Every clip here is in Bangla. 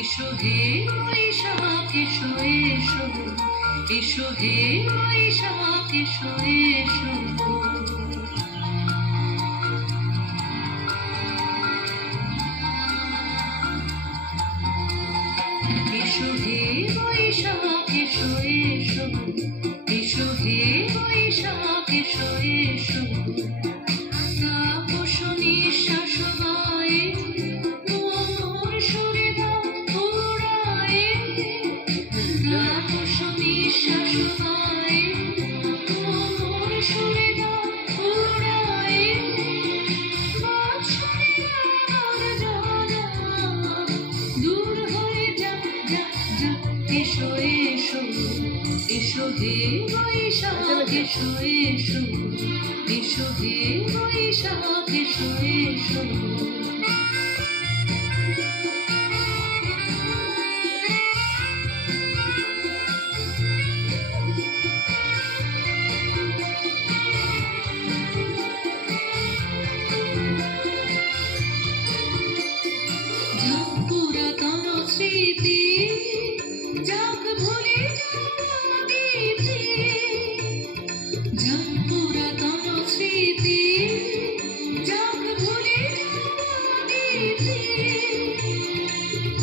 এসো হে বৈশাখ এসো এসো, এসো হে বৈশাখ এসো এসো। এসো হে বৈশাখ এসো এসো, এসো হে বৈশাখ এসো এসো। তাপস নিঃশ্বাস গায়ে মোর সুরে দাও উড়ায়ে, তাপস নিঃশ্বাস গায়ে মোর সুরে দাও উড়ায়ে। বৎসরের আমার জানা দূর হয়ে যা যা যা। এসো এসো, এসো হে বৈশাখ এসো এসো, এসো হে বৈশাখ এসো এসো। যাক পুরাতন স্মৃতি, যাক ভুলে যাওয়া গীতি, যাক পুরাতন স্মৃতি, যাক ভুলে যাওয়া গীতি।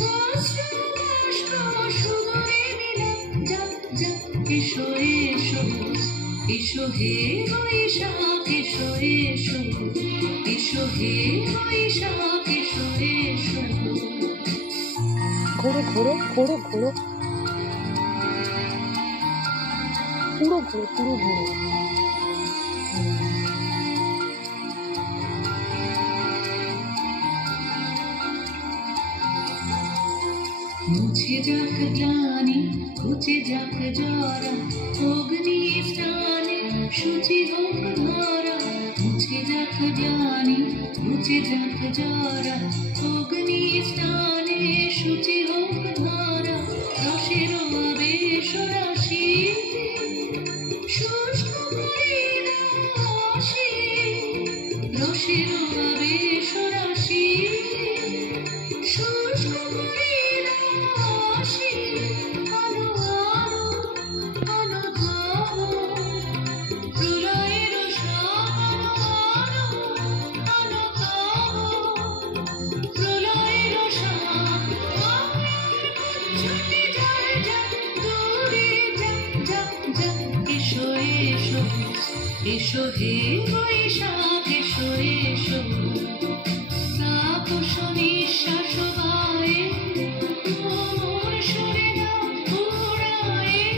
কষ্ট কষ্ট সুদূরে মিলন যাক যাক। এসো এসো, এসো হে বৈশাখ এসো এসো, এসো হে বৈশাখ এসো এসো। ঘোরো ঘোরো ঘোরো ঘোরো, পুরো ঘোরো পুরো ঘোরো। মুছে যাক গ্লানি, ঘুচে যাক জরা, অগ্নি স্নানে শুচি হোক ধরা। মুছে যাক গ্লানি, ঘুচে যাক জরা, অগ্নি স্নানে শুচি হোক ধরা। রসের আবেশ রাশি শুষ্ক করে রাশি, রসের আবেশ রাশি শুষ্ক করে রাশি। আলো আলো আলো ধারো, প্রলয়ের সাগর আলো আলো ধারো, প্রলয়ের সাগর। ছুটে যায় যায় দূরে যাক যাক যাক। এসো এসো, এসো হে বৈশাখ এসো এসো। তাপস নিঃশ্বাস গায়ে মোর সুরে দাও উড়ায়ে।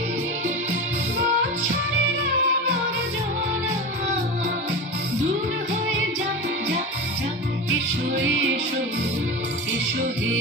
বৎসরের আমার জানা দূর হয়ে যাক যাক যাক। এসো এসো, এসো হে